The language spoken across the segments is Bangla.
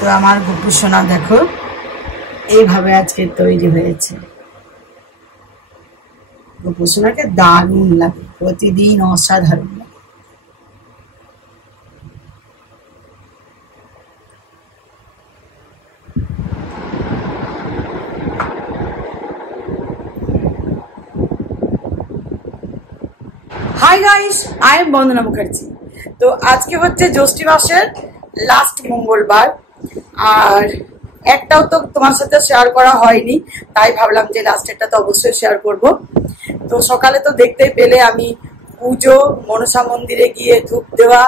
তো আমার গোপু সোনা দেখো এইভাবে আজকে তৈরি হয়েছে। গোপু সোনাকে দারুণ লাগে, প্রতিদিন অসাধারণ লাগে। হাই গাইস, আই এম বন্দনা মুখার্জি। তো আজকে হচ্ছে জ্যৈষ্ঠ মাসের লাস্ট মঙ্গলবার, আর একটাও তো তোমার সাথে শেয়ার করা হয়নি, তাই ভাবলাম যে লাস্টেরটা তো অবশ্যই শেয়ার করব। তো সকালে তো দেখতেই পেলে আমি পুজো, মনসা মন্দিরে গিয়ে ধূপ দেওয়া,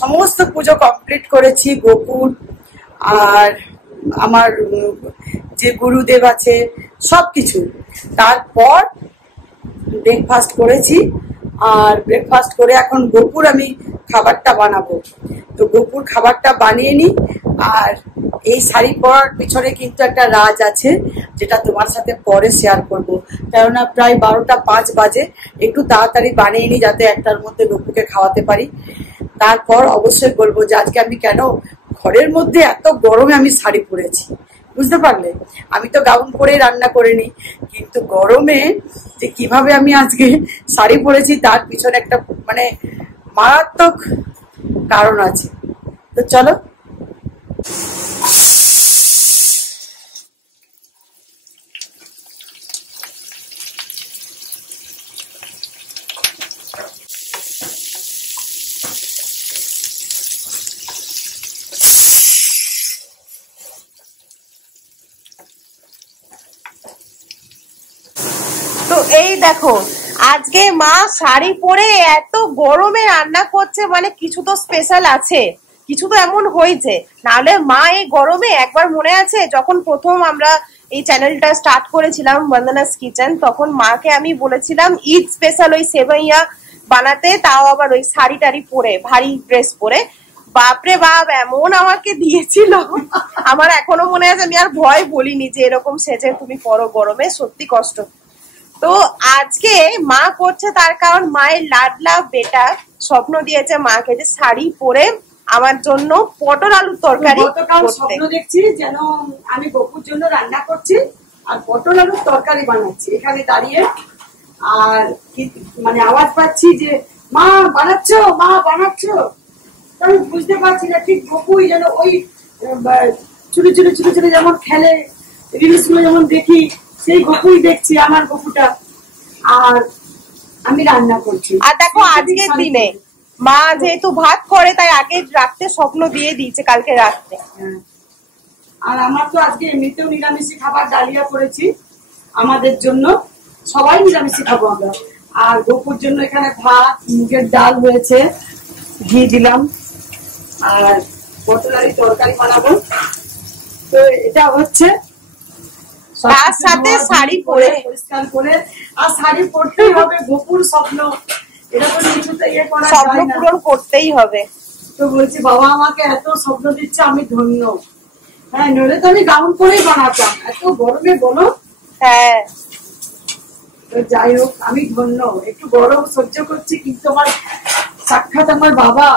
সমস্ত পুজো কমপ্লিট করেছি। গোপুর আর আমার যে গুরুদেব আছে সবকিছু, তারপর ব্রেকফাস্ট করেছি। আর ব্রেকফাস্ট করে এখন গোপুর আমি খাবারটা বানাবো। তো গোপুর খাবারটা বানিয়ে নিই। আর এই শাড়ি পরার পিছনে কিন্তু একটা রাজ আছে, যেটা তোমার সাথে পরে শেয়ার করব। কেননা প্রায় 12টা 5 বাজে, একটু তাড়াতাড়ি বানিয়ে নিই যাতে একটার মধ্যে গোপুকে খাওয়াতে পারি। তারপর অবশ্যই বলবো যে আজকে আমি কেন ঘরের মধ্যে এত গরমে আমি শাড়ি পরেছি, বুঝতে পারলে? আমি তো গাউন পরেই রান্না করে নিই, কিন্তু গরমে যে কিভাবে আমি আজকে শাড়ি পরেছি তার পিছনে একটা মানে মারাত্মক কারণ আছে। তো চলো। তো এই দেখো, আজকে মা শাড়ি পরে এত গরমে রান্না করছে, মানে কিছু তো স্পেশাল আছে, কিছু তো এমন হয়েছে। নাহলে মা এই গরমে, একবার মনে আছে যখন প্রথম আমরা এই চ্যানেলটা স্টার্ট করেছিলাম বন্দনাস কিচেন, তখন মাকে আমি বলেছিলাম ঈদ স্পেশাল ওই সেমাইয়া বানাতে, তাও আবার ওই শাড়ি টাড়ি পরে, ভারী ড্রেস পরে। বাপরে বাপ, এমন আমাকে দিয়েছিল, আমার এখনো মনে আছে। আমি আর ভয় বলিনি যে এরকম সেজে তুমি পরো গরমে, সত্যি কষ্ট। তো আজকে মা করছে, তার কারণ মায়ের লাডলা বেটা স্বপ্ন দিয়েছে মাকে যে শাড়ি পরে আমার জন্য পটল আলুর তরকারি স্বপ্ন দেখছি যেন আমি গোপুর জন্য রান্না করছি আর পটল আলুর তরকারি বানাচ্ছি এখানে দাঁড়িয়ে। আর মানে আওয়াজ পাচ্ছি যে মা বানাচ্ছ, মা বানাচ্ছ। আমি বুঝতে পারছি না ঠিক গোপুই যেন ওই চুরি চুরি চুরি চুরি যেমন খেলে, রিলস গুলো যেমন দেখি, সেই গোপুই দেখছি আমার গোপুটা। আর আমি রান্না করছি। আর দেখো আজকের দিনে মা যেহেতু ভাত করে, তাই আগে রাত্রে স্বপ্ন দিয়ে দিয়েছে কালকে রাত্রে। আর আমার তো আজকে এমনিতেও নিরামিষি খাবার, ডালিয়া করেছি আমাদের জন্য, সবাই নিরামিষি খাবো আমরা। আর গোপুর জন্য এখানে ভাত, মুগের ডাল হয়েছে, ঘি দিলাম, আর পটল আলুর তরকারি বানাবো। তো এটা হচ্ছে তার সাথে শাড়ি পরে, পরিষ্কার করে। আর শাড়ি পরতেই হবে, গোপুর স্বপ্ন, এটা তো কিছুতে ইয়ে করা যায় না, স্বপ্ন পূরণ করতেই হবে। তো বলছি বাবা আমাকে এত স্বপ্ন দিচ্ছে, আমি ধন্য। হ্যাঁ, নইলে তো আমি গাউন পরেই বানাতাম, এত গরমে বলো। হ্যাঁ, তো যাই হোক, আমি ধন্য, একটু গরম সহ্য করছি, কিন্তু আমার সাক্ষাৎ আমার বাবা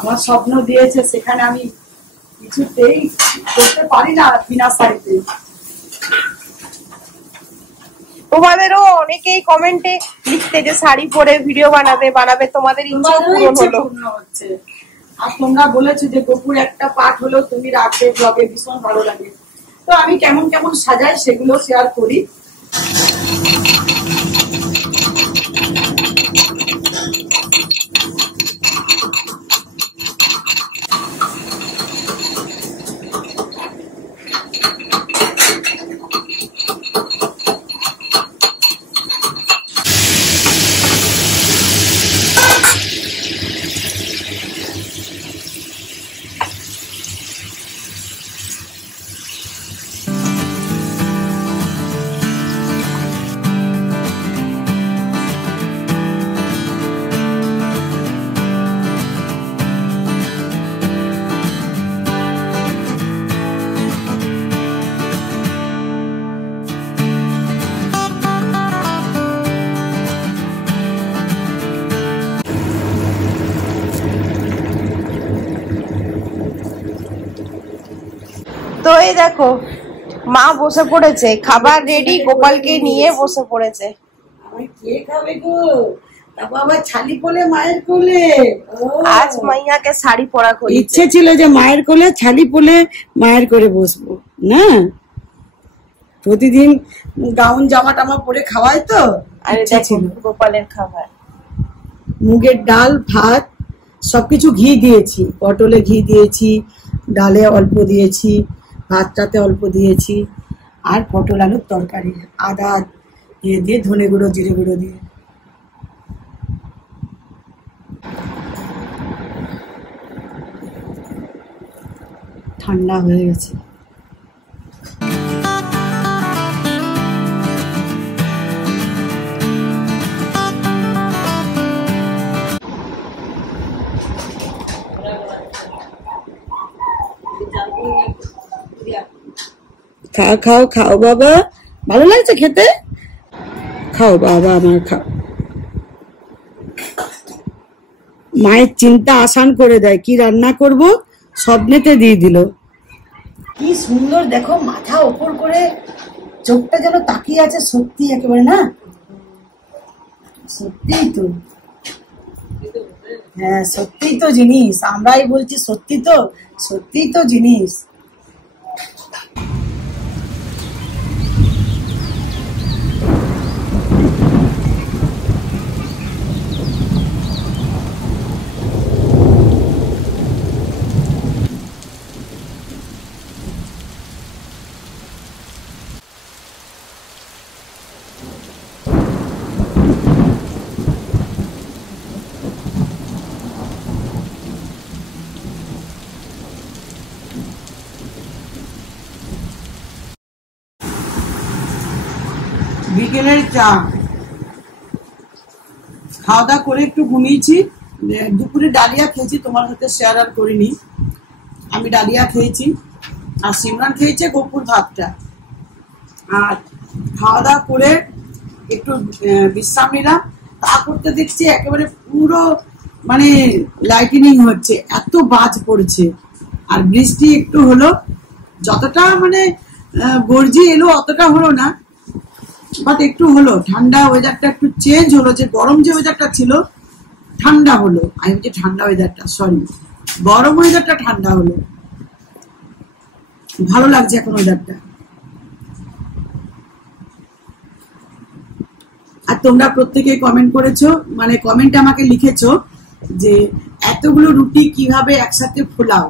আমার স্বপ্ন দিয়েছে, সেখানে আমি কিছুতেই করতে পারি না বিনা শাড়িতে। তোমাদেরও অনেকেই কমেন্টে লিখতে যে শাড়ি পরে ভিডিও বানাবে, তোমাদের ইচ্ছা পূরণ হচ্ছে। আর তোমরা বলেছো যে গোপুর একটা পার্ট হলেও তুমি রাখবে ব্লগে, ভীষণ ভালো লাগে। তো আমি কেমন কেমন সাজাই সেগুলো শেয়ার করি। তো এই দেখো মা বসে পড়েছে, খাবার রেডি, গোপালকে নিয়ে বসে পড়েছে। কে খাবে গো? তারপর আবার ছালি পোলে মায়ের কোলে। আজ মাইয়াকে শাড়ি পরা করি, ইচ্ছে ছিল যে মায়ের কোলে ছালি পোলে মায়ের কোলে বসবো না, প্রতিদিন গাউন জামা টামা পরে খাওয়াই তো। আরে দেখো গোপালের খাবার, মুগের ডাল, ভাত, সবকিছু ঘি দিয়েছি, পটলে ঘি দিয়েছি, ডালে অল্প দিয়েছি, ভাতটাতে অল্প দিয়েছি, আর পটল আলুর তরকারি আদা দিয়ে ধনে গুঁড়ো জিরে গুঁড়ো দিয়ে। ঠান্ডা হয়ে গেছে। খাও খাও খাও বাবা, ভালো লাগছে খেতে? খাও বাবা আমার, খাও। মায়ের চিন্তা আসান করে দেয়, কি রান্না করব স্বপ্নেতে দিয়ে দিল। কি সুন্দর দেখো, মাথা ওপর করে চোখটা যেন তাকিয়ে আছে, সত্যি একেবারে না, সত্যিই তো। হ্যাঁ সত্যিই তো জিনিস, আমরাই বলছি সত্যি তো, সত্যিই তো জিনিস। বিকেলের চা খাওয়া দাওয়া করে একটু ঘুমিয়েছি, দুপুরে ডালিয়া খেয়েছি, তোমার সাথে শেয়ার আর করিনি। আমি ডালিয়া খেয়েছি আর সিমরান খেয়েছে গোপুর ভাতটা। আর খাওয়া দাওয়া করে একটু বিশ্রাম নিলাম, তা করতে দেখছি একেবারে পুরো মানে লাইটিনিং হচ্ছে, এত বাজ পড়ছে। আর বৃষ্টি একটু হলো, যতটা মানে গর্জি এলো অতটা হলো না, বাট একটু হলো। ঠান্ডা ওয়েদারটা একটু চেঞ্জ হলো, যে গরম যে ওয়েদারটা ছিল ঠান্ডা হলো। আমি বলছি ঠান্ডা ওয়েদারটা, সরি গরম ওয়েদারটা ঠান্ডা হলো, ভালো লাগছে এখন ওয়েদারটা। আর তোমরা প্রত্যেকে কমেন্ট করেছো, মানে কমেন্ট আমাকে লিখেছো যে এতগুলো রুটি কিভাবে একসাথে ফোলাও।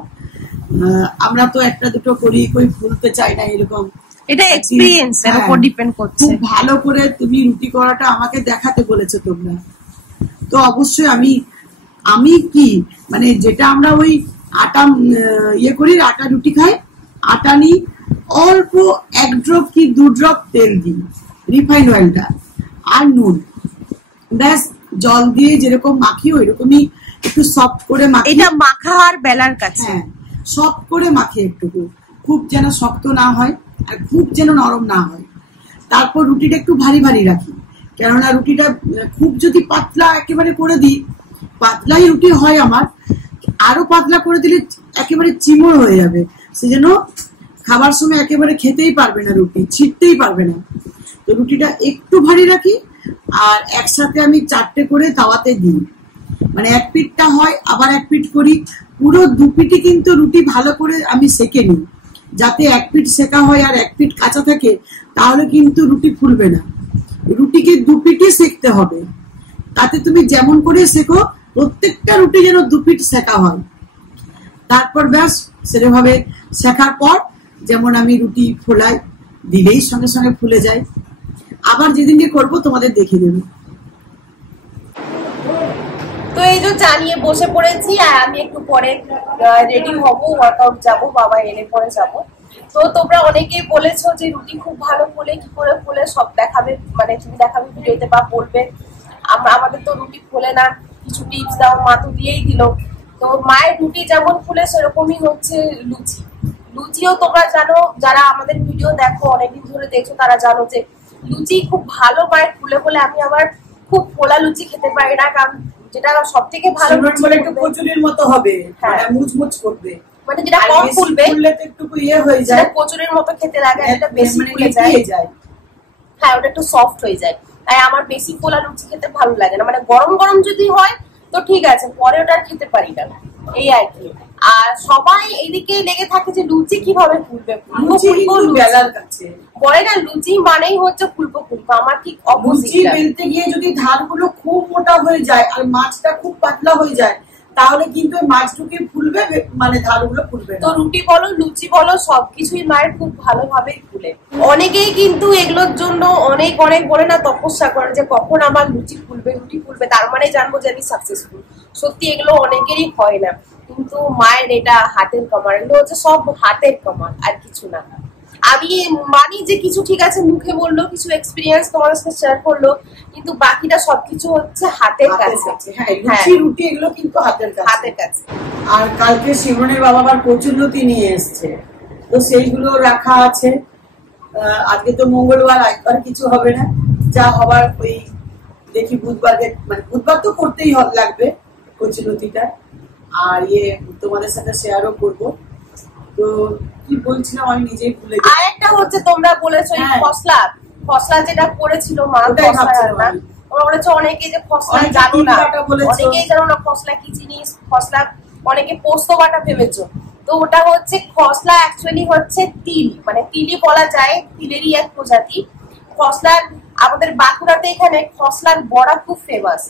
আমরা তো একটা দুটো করি, কই ফুলতে চাই না এরকম। এটা এক্সপেরিয়েন্স এর উপর ডিপেন্ড করছে। খুব ভালো করে তুমি রুটি করাটা আমাকে দেখাতে বলেছো তোমরা, তো অবশ্যই আমি কি মানে যেটা আমরা ওই আটা ইয়ে করি, আটা রুটি খাই, আটা নিই, অল্প 1 ড্রপ কি 2 ড্রপ তেল দিই, রিফাইন্ড অয়েলটা, আর নুন, ব্যাস। জল দিয়ে যেরকম মাখি ওইরকমই একটু সফট করে মাখি। এটা মাখা আর বেলার কাছে, হ্যাঁ সফট করে মাখি, একটুকু, খুব যেন শক্ত না হয় আর খুব যেন নরম না হয়। তারপর রুটিটা একটু ভারী ভারী রাখি, কেননা রুটিটা খুব যদি পাতলা একেবারে করে দিই, পাতলাই রুটি হয় আমার, আরো পাতলা করে দিলে একেবারে চিমড় হয়ে যাবে, সেজন্য খাবার সময় একেবারে খেতেই পারবে না, রুটি ছিটতেই পারবে না। তো রুটিটা একটু ভারী রাখি, আর একসাথে আমি 4টে করে তাওয়াতে দিই, মানে 1 পিঠটা হয় আবার 1 পিঠ করি, পুরো 2 পিঠই কিন্তু রুটি ভালো করে আমি সেকে নিই, যাতে 1 পিঠ সেকা হয় আর 1 পিঠ কাঁচা থাকে, তাহলে কিন্তু রুটি ফুলবে না। রুটিকে 2 পিঠই সেকতে হবে, তাতে তুমি যেমন করে সেকো প্রত্যেকটা রুটি যেন 2 পিঠ সেকা হয়। তারপর ব্যাস সেভাবে শেখার পর যেমন আমি রুটি ফোলাই, দিলেই সঙ্গে সঙ্গে ফুলে যায়। আবার যেদিনকে করবো তোমাদের দেখিয়ে দেবো। তো এই যে চা নিয়ে বসে পড়েছি, আর আমি একটু পরে রেডি হবো, ওয়ার্কআউট যাবো, বাবা এলে পরে যাব। তো তোমরা অনেকেই বলেছো যে রুটি খুব ভালো ফোলে, কি করে ফোলে সব দেখাবে, মানে তুমি দেখাবে ভিডিওতে বা বলবে। আমাদের তো রুটি ফোলে না, কিছু টিপস দাও। মা তো দিয়েই দিল। তো মায়ের রুটি যেমন ফুলে সেরকমই হচ্ছে লুচি। লুচিও তোমরা জানো, যারা আমাদের ভিডিও দেখো অনেকদিন ধরে দেখছো তারা জানো যে লুচি খুব ভালো মায়ের ফুলে বলে। আমি আবার খুব ফোলা লুচি খেতে পারি না, কারণ যেটা সব থেকে ভালো একটু কচুরির মতো হবে, মানে মুচমুচ করবে, মানে যেটা কম ফুলবে একটু ইয়ে হয়ে যায়, কচুরির মতো খেতে লাগে, এটা বেশি ফুলে যায়, হ্যাঁ ওটা একটু সফট হয়ে যায়। তাই আমার বেশি ফোলা লুচি খেতে ভালো লাগে না, মানে গরম গরম যদি হয় তো ঠিক আছে, পরে ওটা খেতে পারি না, এই আর কি। আর সবাই এইদিকে লেগে থাকে যে লুচি কিভাবে ফুলবে, বলে না লুচি মানেই হচ্ছে ফুলকো ফুলকো, আমার ঠিক অপোজিট। বেলতে গিয়ে যদি ধারগুলো খুব মোটা হয়ে যায় আর মাছটা খুব পাতলা হয়ে যায় তাহলে কিন্তু মাছটুকি ফুলবে, মানে ধারগুলো ফুলবে। তো রুটি বলো লুচি বলো সবকিছুই মায়ের খুব ভালোভাবে ফুলে। অনেকেই কিন্তু এগুলোর জন্য অনেক অনেক বলে না তপস্যা করে যে কখন আমার লুচি ফুলবে, রুটি ফুলবে, তার মানে জানবো যে আমি সাকসেসফুল। সত্যি এগুলো অনেকেরই হয় না, কিন্তু মায়ের এটা হাতের কামাল, এগুলো হচ্ছে সব হাতের কামাল, আর কিছু না। আমি মানি যে কিছু ঠিক আছে মুখে বললো, কিছু এক্সপিরিয়েন্স তোমার সাথে শেয়ার করলো, কিন্তু বাকিটা সবকিছু হচ্ছে হাতের কাছে। হ্যাঁ লুচি রুটি এগুলো কিন্তু হাতের কাছে। আর কালকে শিবনের বাবা আবার কচুরলতি নিয়ে এসছে, তো সেইগুলো রাখা আছে। আজকে তো মঙ্গলবার, আর কিছু হবে না, যা হবার ওই দেখি বুধবারে, মানে বুধবার তো করতেই লাগবে কচুরলতিটা। আর তোমাদের সাথে শেয়ারও করবো। তো কি বলছিলাম আমি নিজেই ভুলে গেছি। আর একটা হচ্ছে তোমরা বলেছো খসলা যেটা করেছিল মা, ওরা বলেছে অনেকে যে খসলা জানো না, অনেকেই জানো না খসলা কি জিনিস। খসলা অনেকে পোস্ত বাটা ভেবেছো, তো ওটা হচ্ছে খসলা অ্যাকচুয়ালি হচ্ছে তিল, মানে তিলই বলা যায়, তিলেরই এক প্রজাতি। খসলার আমাদের বাঁকুড়াতে এখানে খসলার বড়া খুব ফেমাস,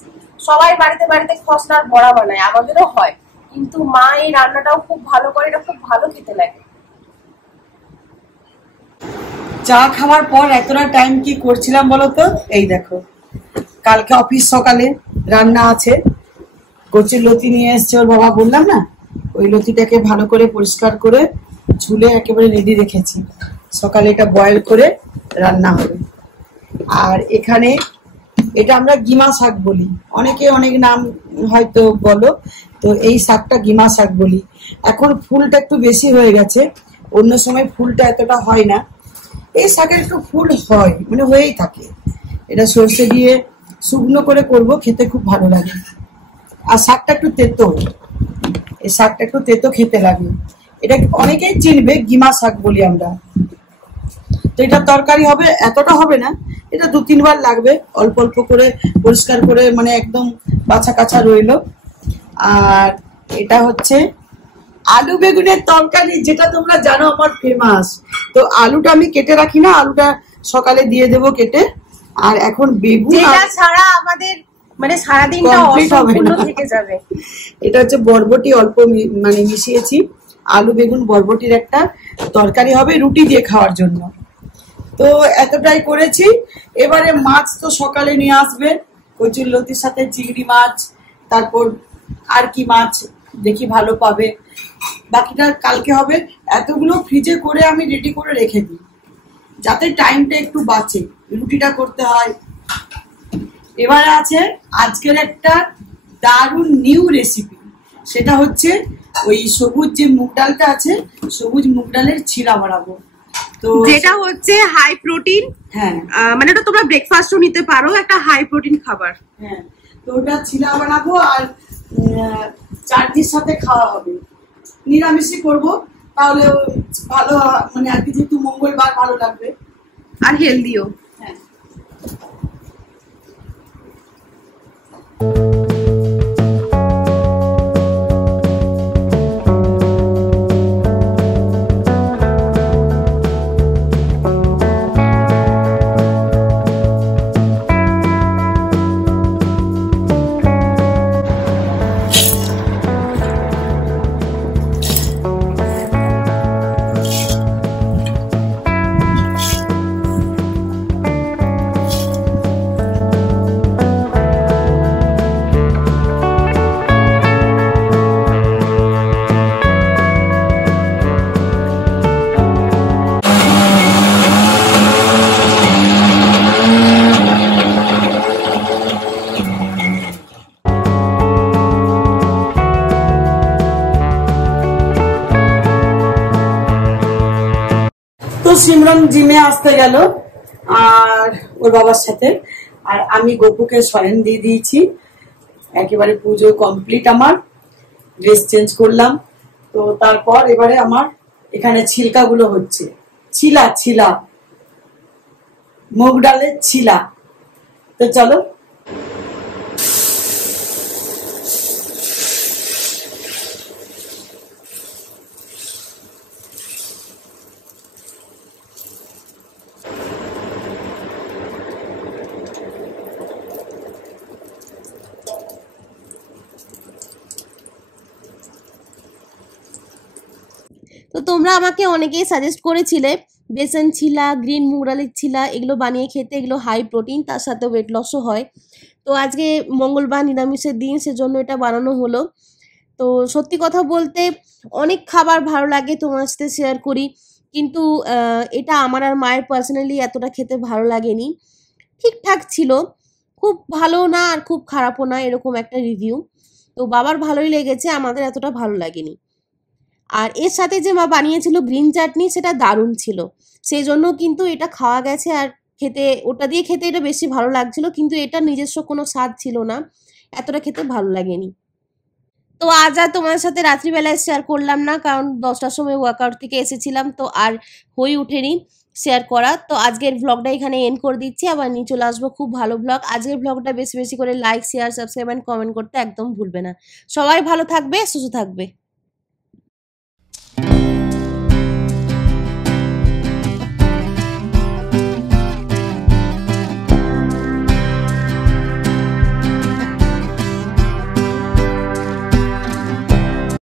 সবাই বাড়িতে বাড়িতে খসলার বড়া বানায়, আমাদেরও হয়, কিন্তু মা এই রান্নাটাও খুব ভালো করে, এটা খুব ভালো খেতে লাগে। চা খাওয়ার পর এতটা টাইম কি করছিলাম বলতো, এই দেখো কালকে অফিস সকালে রান্না আছে, কচুর লতি নিয়ে এসছে ওর বাবা, বললাম না, ওই লতিটাকে ভালো করে পরিষ্কার করে ঝুলে একেবারে রেডি রেখেছি, সকালে এটা বয়েল করে রান্না হবে। আর এখানে এটা আমরা গিমা শাক বলি, অনেকে অনেক নাম হয়তো বলো, তো এই শাকটা গিমা শাক বলি। এখন ফুলটা একটু বেশি হয়ে গেছে, অন্য সময় ফুলটা এতটা হয় না, এই শাকের একটু ফুল হয়, মানে হয়েই থাকে। এটা সর্ষে দিয়ে শুকনো করে করব, খেতে খুব ভালো লাগে। আর শাকটা একটু তেতো, এই শাকটা একটু তেতো খেতে লাগে। এটা অনেকেই চিনবে, গিমা শাক বলি আমরা। তো এটা তরকারি হবে, এতটা হবে না, এটা 2-3 বার লাগবে, অল্প অল্প করে পরিষ্কার করে, মানে একদম বাছা কাছা রইল। আর এটা হচ্ছে আলু বেগুনের তরকারি, যেটা তোমরা জানো আমার ফেমাস। তো আলুটা আমি কেটে রাখি না, আলুটা সকালে দিয়ে দেবো কেটে। আর এখন বেগুন ছাড়া আমাদের মানে সারাদিনটা অসম্পূর্ণ থেকে যাবে। এটা হচ্ছে বরবটি অল্প মানে মিশিয়েছি, আলু বেগুন বরবটির একটা তরকারি হবে রুটি দিয়ে খাওয়ার জন্য। তো এতটাই করেছি। এবারে মাছ তো সকালে নিয়ে আসবে, কচুর লতির সাথে চিংড়ি মাছ, তারপর আর কি মাছ দেখি ভালো পাবে, বাকিটা কালকে হবে। এতগুলো ফ্রিজে করে আমি রেডি করে রেখে দিই, যাতে টাইমটা একটু বাঁচে, রুটিটা করতে হয়। এবারে আছে আজকের একটা দারুণ নিউ রেসিপি, সেটা হচ্ছে ওই সবুজ যে মুগ ডালটা আছে, সবুজ মুগ ডালের চিড়া বানাবো। তো যেটা হচ্ছে হাই প্রোটিন, হ্যাঁ মানে ওটা তোমরা ব্রেকফাস্টও নিতে পারো, একটা হাই প্রোটিন খাবার। হ্যাঁ, তো ওটা চিড়া বানাবো আর চাটনির সাথে খাওয়া হবে। নিরামিষই করবো, তাহলে ভালো, মানে আর কি, যেহেতু মঙ্গলবার ভালো লাগবে আর হেলদিও। হ্যাঁ। সিমরন জিমে আসতে গেল আর ওর বাবার সাথে, আর আমি গপুকে শয়ন দিয়ে দিয়েছি। একেবারে পুজো কমপ্লিট, আমার ড্রেস চেঞ্জ করলাম, তো তারপর এবারে আমার এখানে ছিলকাগুলো হচ্ছে, ছিলা ছিলা, মুগ ডালের ছিলা। তো চলো। তো তোমরা আমাকে অনেকেই সাজেস্ট করেছিলে বেসন ছিলা, গ্রিন মুগ ডালের ছিলা, এগুলো বানিয়ে খেতে, এগুলো হাই প্রোটিন, তার সাথে ওয়েট লসও হয়। তো আজকে মঙ্গলবার নিরামিষের দিন, সেজন্য এটা বানানো হলো। তো সত্যি কথা বলতে অনেক খাবার ভালো লাগে তোমার সাথে শেয়ার করি, কিন্তু এটা আমার আর মায়ের পার্সোনালি এতটা খেতে ভালো লাগেনি। ঠিকঠাক ছিল, খুব ভালো না আর খুব খারাপও না, এরকম একটা রিভিউ। তো বাবার ভালোই লেগেছে, আমাদের এতটা ভালো লাগেনি। আর এর সাথে যে মা বানিয়েছিল গ্রিন চাটনি, সেটা দারুণ ছিল, সেই জন্য কিন্তু এটা খাওয়া গেছে। আর খেতে, ওটা দিয়ে খেতে এটা বেশি ভালো লাগছিল, কিন্তু এটা নিজস্ব কোনো স্বাদ ছিল না, এতটা খেতে ভালো লাগেনি। তো আজ আর তোমার সাথে রাত্রিবেলায় শেয়ার করলাম না, কারণ 10টার সময় ওয়ার্কআউট থেকে এসেছিলাম, তো আর হয়ে ওঠেনি শেয়ার করা। তো আজকের ব্লগটা এখানে এন্ড করে দিচ্ছি, আবার নিয়ে চলে আসবো খুব ভালো ব্লগ। আজকের ব্লগটা বেশি বেশি করে like, share, subscribe and comment করতে একদম ভুলবে না। সবাই ভালো থাকবে, সুস্থ থাকবে।